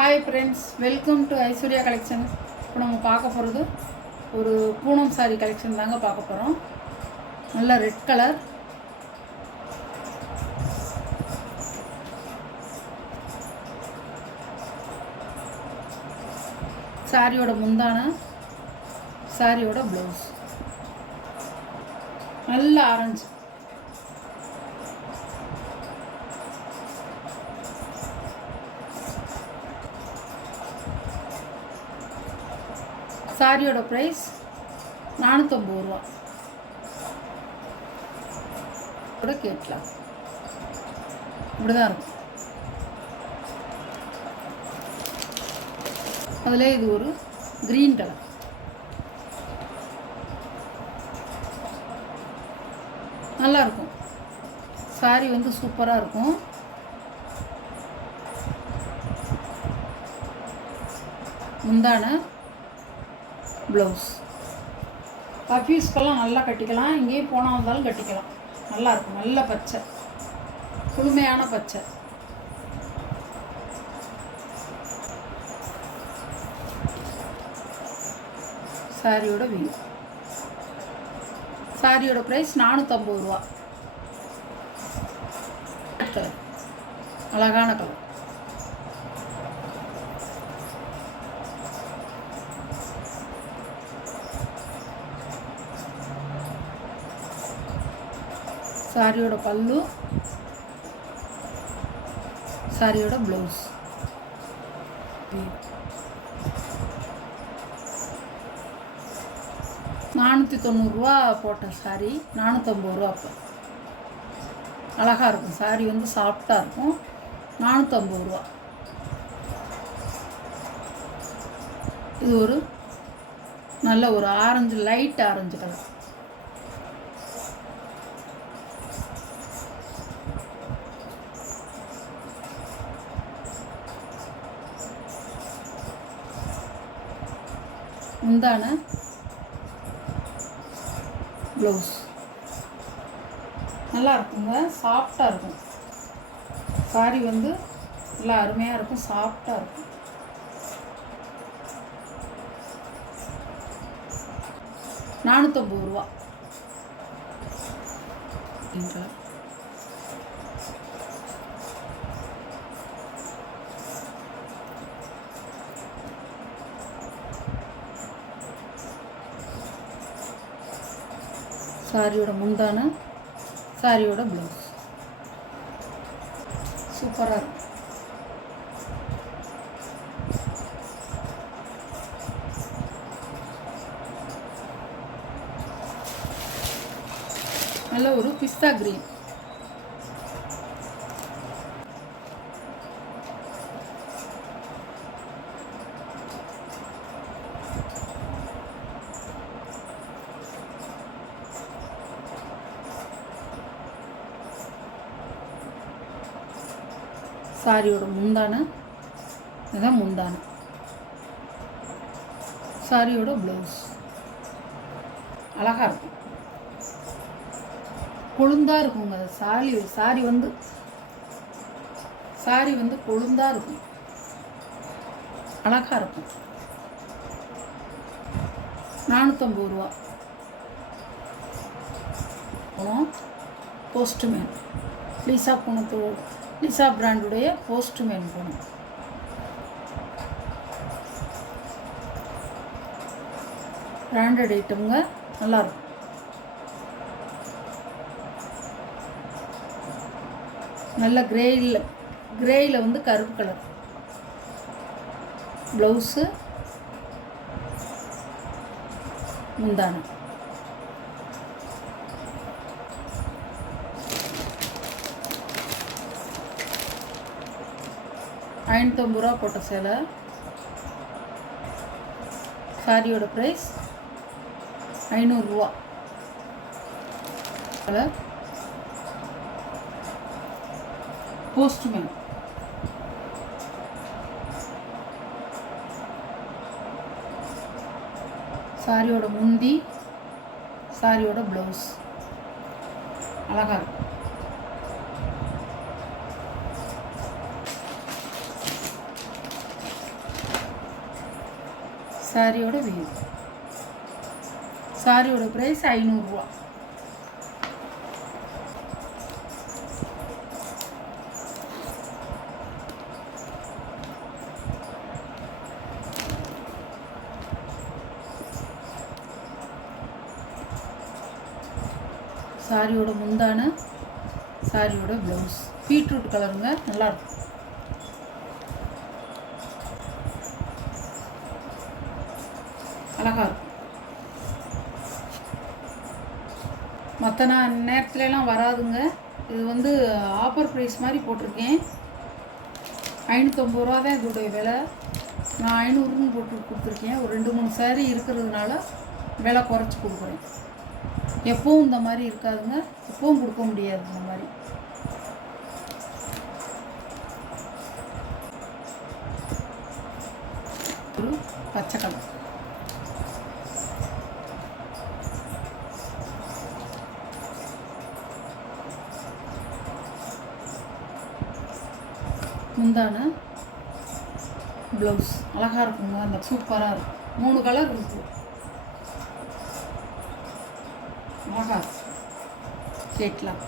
Hi friends, welcome to Aishwarya collection. இப்போ நம்ம பார்க்க போகிறது ஒரு பூனம் சாரி கலெக்ஷன் தாங்க பார்க்க போகிறோம். நல்ல ரெட் கலர், சாரியோட முந்தான, சாரியோட ப்ளவுஸ் நல்ல ஆரஞ்சு, சாரியோட ப்ரைஸ் 450 ரூபா கூட கேட்கலாம். இப்படிதான் இருக்கும். அதில் இது ஒரு க்ரீன் கலர், நல்லாயிருக்கும். சாரி வந்து சூப்பராக இருக்கும். முந்தான, ப்ளவுஸ் ஆஃபீஸ்க்கெல்லாம் நல்லா கட்டிக்கலாம். இங்கேயும் போனால் வந்தாலும் கட்டிக்கலாம். நல்லாயிருக்கும். நல்ல பச்சை, குளுமையான பச்சை. சாரியோட வியூ. சாரியோட ப்ரைஸ் 450 ரூபா. கலர், அழகான கலர். சாரியோட பல்லு, சாரியோட ப்ளவுஸ். 490 ரூபா போட்ட சாரி 450 ரூபா. அப்போ அழகாக இருக்கும். சாரி வந்து சாஃப்டாக இருக்கும். 450 ரூபா. இது ஒரு நல்ல ஒரு ஆரஞ்சு, லைட் ஆரஞ்சு கலர். முந்தான, ப்ளவுஸ் நல்லா இருக்குங்க. சாஃப்டாக இருக்கும். சாரி வந்து நல்லா அருமையாக இருக்கும். சாஃப்டாக இருக்கும். $450 சாரியோட முந்தான, சாரியோட ப்ளவுஸ் சூப்பராக இருக்கும். நல்ல ஒரு பிஸ்தா கிரீன். சாரியோட முந்தான, இதுதான் முந்தான. சாரியோட ப்ளவுஸ் அழகாக இருக்கும். கொழுந்தாக இருக்குங்க. சாரி வந்து கொழுந்தாக இருக்கும். அழகாக இருக்கும். 450 ரூபா. போஸ்ட்மேன் லிசா பிராண்டுடைய போஸ்ட்மேன் போகணும். பிராண்டட் ஐட்டம்ங்க. நல்லாயிருக்கும். நல்ல கிரேயில் வந்து கருப்பு கலர். ப்ளவுஸு, முந்தானம். $550 ரூபா போட்ட சேலை. சாரியோட ப்ரைஸ் 500 ரூபா. Colour postman. சாரியோட முந்தி, சாரியோட ப்ளவுஸ் அழகாக இருக்கும். சாரியோட வியூ. சாரியோட ப்ரைஸ் 500 ரூபா. சாரியோட முந்தான, சாரியோட ப்ளவுஸ் பீட்ரூட் கலருங்க, நல்லாயிருக்கும். அழகாக இருக்கும். மற்ற நேரத்துலலாம் வராதுங்க. இது வந்து ஆஃபர் ப்ரைஸ் மாதிரி போட்டிருக்கேன். 550 ரூபா தான் இதோடைய விலை. நான் 500ன்னு போட்டு கொடுத்துருக்கேன். ஒரு 2-3 சாரீ இருக்கிறதுனால விலை குறைச்சி கொடுக்குறேன். எப்பவும் இந்த மாதிரி இருக்காதுங்க, எப்பவும் கொடுக்க முடியாது இந்த மாதிரி. ஒரு பச்சை கலர். முந்தான ப்ளவுஸ் அழகாக இருக்குங்க, அந்த சூப்பராக இருக்கும். 3 கலர் இருக்குது, அழகாக கேட்கலாம்.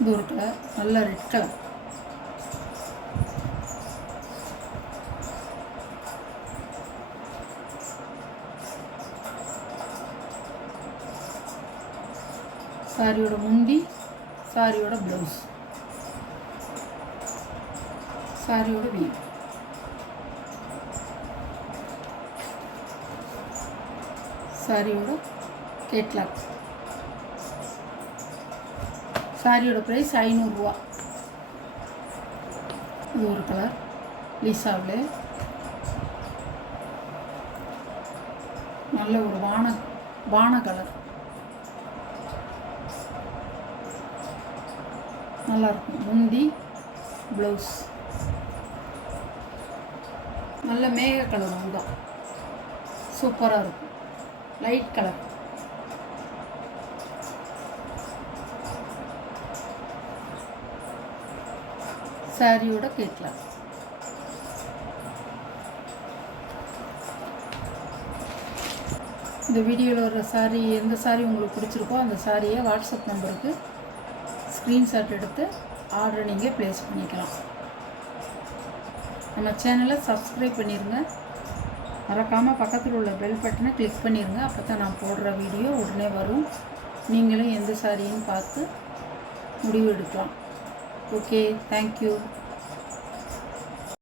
இது ஒரு கலர், நல்ல ரெட் கலர். சாரியோட முந்தி, சாரியோட ப்ளவுஸ், சாரியோட வீ. சாரியோட கேட்லாக். சாரியோட ப்ரைஸ் 500 ரூபா. இது ஒரு கலர், லீசாவில் நல்ல ஒரு வான கலர், நல்லாயிருக்கும். முந்தி ப்ளவுஸ் நல்ல மேக கலர் தான், சூப்பராக இருக்கும். Light colour. சாரியோட கேட்கலாம். இந்த வீடியோவில் வர சாரீ, எந்த சாரீ உங்களுக்கு பிடிச்சிருக்கோ அந்த சாரியை வாட்ஸ்அப் நம்பருக்கு ஸ்க்ரீன்ஷாட் எடுத்து ஆர்டர் நீங்கள் ப்ளேஸ் பண்ணிக்கலாம். நம்ம சேனலை சப்ஸ்கிரைப் பண்ணிடுங்க. மறக்காமல் பக்கத்தில் உள்ள பெல் பட்டனை கிளிக் பண்ணிடுங்க. அப்போ தான் நான் போடுற வீடியோ உடனே வரும். நீங்களும் எந்த சாரியும் பார்த்து முடிவு எடுக்கலாம். Okay, thank you.